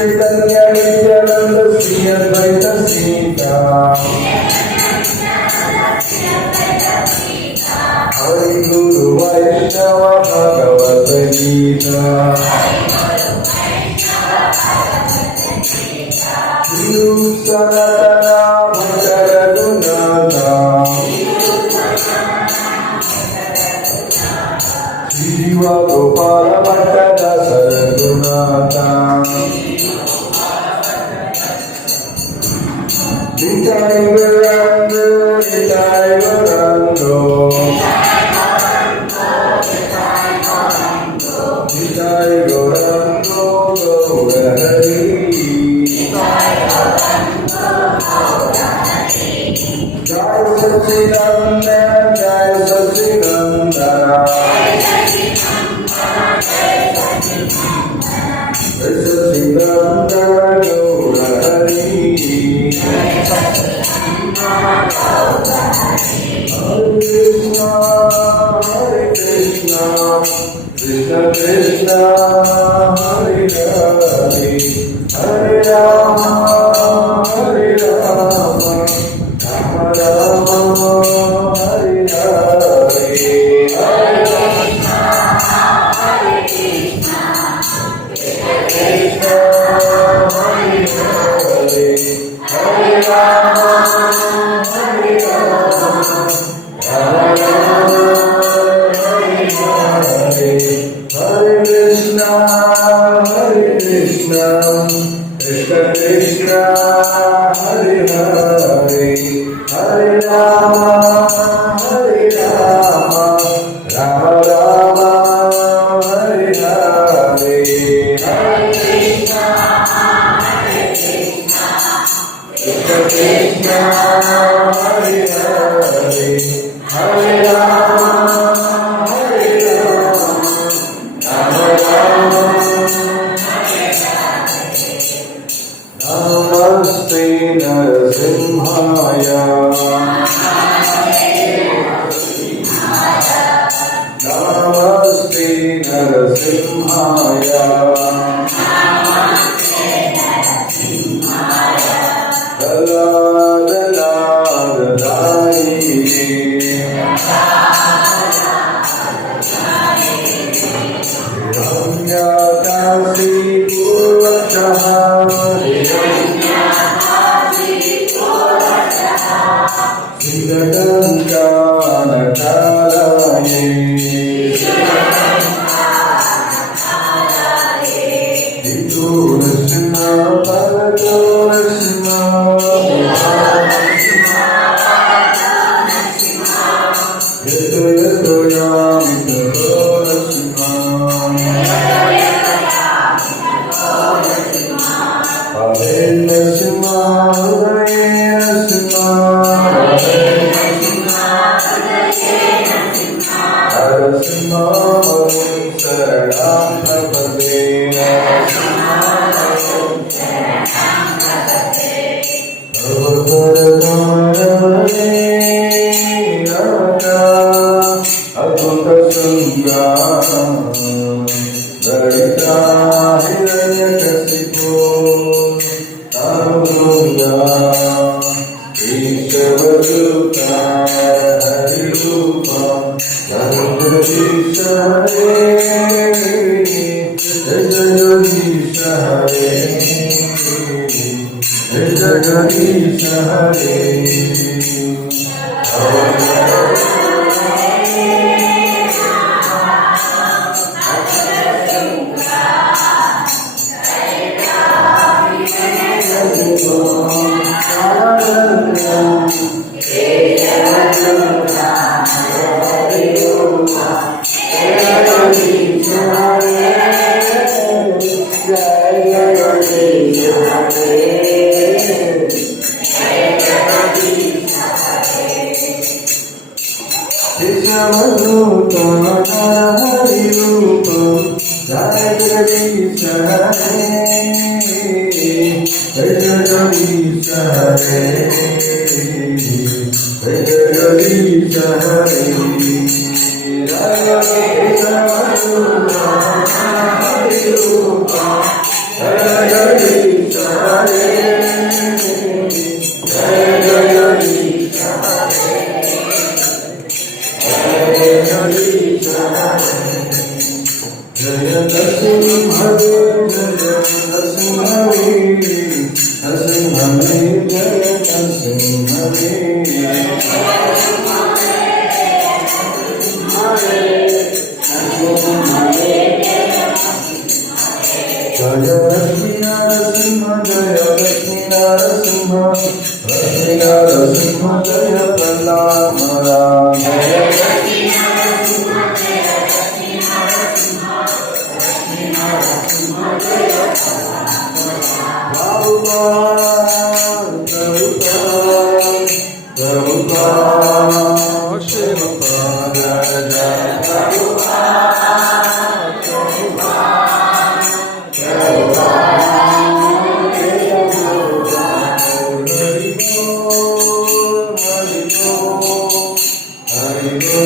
Chaitanya Nityananda Sri Advaita Sita Hari Guru Vaishnava Bhagavata Gita Hindu Sanatana Bhakta Raghunatha Jiva Gopala Bhatta Dasa Raghunatha Nitai Gorando, Nitai Gorando, Nitai Gorando, Gaurahari. Jai Satchidananda, Jai Satchidananda, Jai Satchidananda, Gaurahari. Hare Krishna, Krishna Krishna, Hare Hare, Hare Rama, Hare Rama, Rama Rama, Hare Hare, Hare Krishna, Hare Krishna, Krishna Krishna, Hare Hare, Hare Rama, Hare Rama, Rama Rama, Hare Hare, Hare Krishna, Krishna Krishna, Hare Hare, Hare Rama, Hare Rama, Rama Rama, Hare Hare, Hare Krishna, Krishna Krishna, Hare Hare, Hare Rama, Hare Rama, Rama Rama, Namaste Narasimhaya, Namaste Narasimhaya, Dala Dala Dalaini, Ramyatasi Purvachaha, Siddhakankanakalaye, Hindu Narasimha, Bhagavato Narasimha, Yato Yato Yami Tato Narasimha, Hare Narasimha, Hare Narasimha, Hare Narasimha, Hare Saranam Prabhade, Adhuta Sangha, Darita Hiranyakasipu, Tarunga, Ishavaruta, Harirupa, Nandadisha Hare, Jagadisha Hare, Jagadisha Hare, Hare Jagdish हरे जय जगदीश हरे जय जगदीश हरे जय जगदीश हरे जय नरसिंह जय प्रणाम Hare